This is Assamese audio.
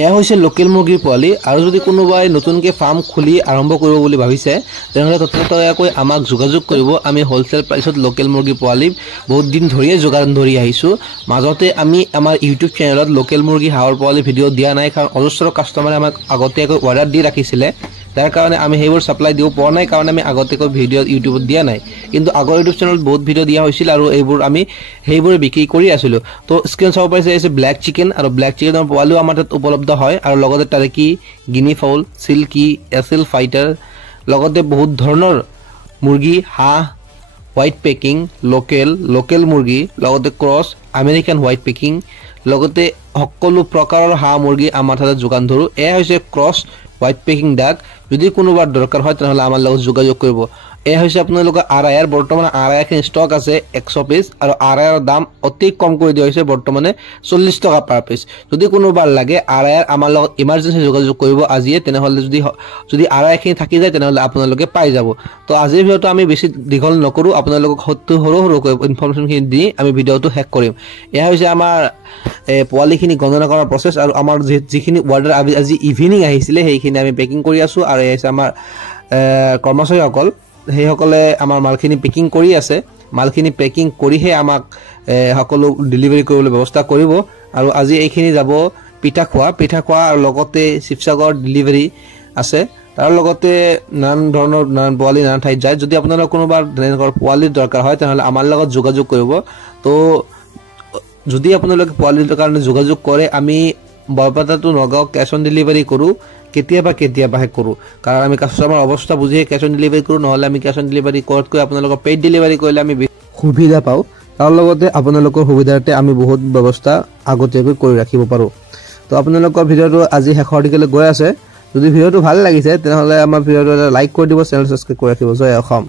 এয়া হৈছে লোকেল মুৰ্গীৰ পোৱালি আৰু যদি কোনোবাই নতুনকৈ ফাৰ্ম খুলি আৰম্ভ কৰিব বুলি ভাবিছে তেনেহ'লে তৎক্ষণাৎকৈ আমাক যোগাযোগ কৰিব। আমি হোলচেল প্ৰাইচত লোকেল মুৰ্গী পোৱালি বহুত দিন ধৰিয়ে যোগান ধৰি আহিছোঁ। মাজতে আমি আমাৰ ইউটিউব চেনেলত লোকেল মুৰ্গী হাঁহৰ পোৱালি ভিডিঅ' দিয়া নাই, কাৰণ অজস্ৰ কাষ্টমাৰে আমাক আগতীয়াকৈ অৰ্ডাৰ দি ৰাখিছিলে। যাৰ কাৰণে আমি সেইবোৰ ছাপ্লাই দিব পৰা নাই কাৰণে আমি আগতীয়াকৈ ভিডিঅ' ইউটিউবত দিয়া নাই, কিন্তু আগৰ ইউটিউব চেনেলত বহুত ভিডিঅ' দিয়া হৈছিল আৰু এইবোৰ আমি সেইবোৰে বিক্ৰী কৰি আছিলোঁ। তো স্ক্ৰীন চাব পাৰিছে হৈছে ব্লেক চিকেন, আৰু ব্লেক চিকেনৰ পোৱালিও আমাৰ তাত উপলব্ধ হয়। আৰু লগতে টাৰ্কি, গিনি ফাউল, চিল্কি, এচিল ফাইটাৰ, লগতে বহুত ধৰণৰ মুৰ্গী, হাঁহ, হোৱাইট পেকিং, লোকেল মুৰ্গী, লগতে ক্ৰছ, আমেৰিকান হোৱাইট পেকিং, লগতে সকলো প্ৰকাৰৰ হাঁহ মুৰ্গী আমাৰ তাত যোগান ধৰোঁ। এয়া হৈছে ক্ৰছ হোৱাইট পেকিং ডাক। যদি কোনোবাৰ দৰকাৰ হয় তেনেহ'লে আমাৰ লগত যোগাযোগ কৰিব। এয়া হৈছে আপোনালোকৰ আৰআইৰ বৰ্তমান আৰআইখিনি ষ্টক আছে 100 পিচ, আৰু আৰআইৰ দাম অতি কম কৰি দিয়া হৈছে বৰ্তমানে 40 টকা পাৰ পিচ। যদি কোনোবাৰ লাগে আৰআইৰ আমাৰ লগত ইমাৰ্জেঞ্চি যোগাযোগ কৰিব আজিয়ে, তেনেহ'লে যদি আৰআইখিনি থাকি যায় তেনেহ'লে আপোনালোকে পাই যাব। তো আজিৰ ভিডিঅ'টো আমি বেছি দীঘল নকৰোঁ, আপোনালোকক সৰুকৈ ইনফৰ্মেশ্যনখিনি দি আমি ভিডিঅ'টো শেষ কৰিম। এয়া হৈছে আমাৰ পোৱালিখিনি গণনা কৰাৰ প্ৰচেছ, আৰু আমাৰ যিখিনি অৰ্ডাৰ আজি ইভিনিং আহিছিলে সেইখিনি আমি পেকিং কৰি আছোঁ। আৰু এই হৈছে আমাৰ কৰ্মচাৰীসকল, সেইসকলে আমাৰ মালখিনি পেকিং কৰি আছে। মালখিনি পেকিং কৰিহে আমাক সকলো ডেলিভাৰী কৰিবলৈ ব্যৱস্থা কৰিব। আৰু আজি এইখিনি যাব পিঠাখোৱা, আৰু লগতে শিৱসাগৰ ডেলিভাৰী আছে। তাৰ লগতে নানান ধৰণৰ পোৱালি নানান ঠাইত যায়। যদি আপোনালোকৰ কোনোবা তেনেকুৱা পোৱালিৰ দৰকাৰ হয় তেনেহ'লে আমাৰ লগত যোগাযোগ কৰিব। তো যদি আপোনালোকে পোৱালিৰ কাৰণে যোগাযোগ কৰে, আমি Barpeta to Nagaon cash on delivery কৰোঁ, কেতিয়াবাহে কৰোঁ, কাৰণ আমি কাষ্টমাৰ অৱস্থা বুজিহে কেছ অন ডেলিভাৰী কৰোঁ। নহ'লে আমি কেছ অন ডেলিভাৰী কৰাতকৈ আপোনালোকৰ পেইড ডেলিভাৰী কৰিলে আমি সুবিধা পাওঁ। তাৰ লগতে আপোনালোকৰ সুবিধাৰ্থে আমি বহুত ব্যৱস্থা আগতীয়াকৈ কৰি ৰাখিব পাৰোঁ। তো আপোনালোকৰ ভিডিঅ'টো আজি শেষৰ দিশলৈ গৈ আছে। যদি ভিডিঅ'টো ভাল লাগিছে তেনেহ'লে আমাৰ ভিডিঅ'টো এটা লাইক কৰি দিব, চেনেল ছাবস্ক্ৰাইব কৰি ৰাখিব। জয় অসম।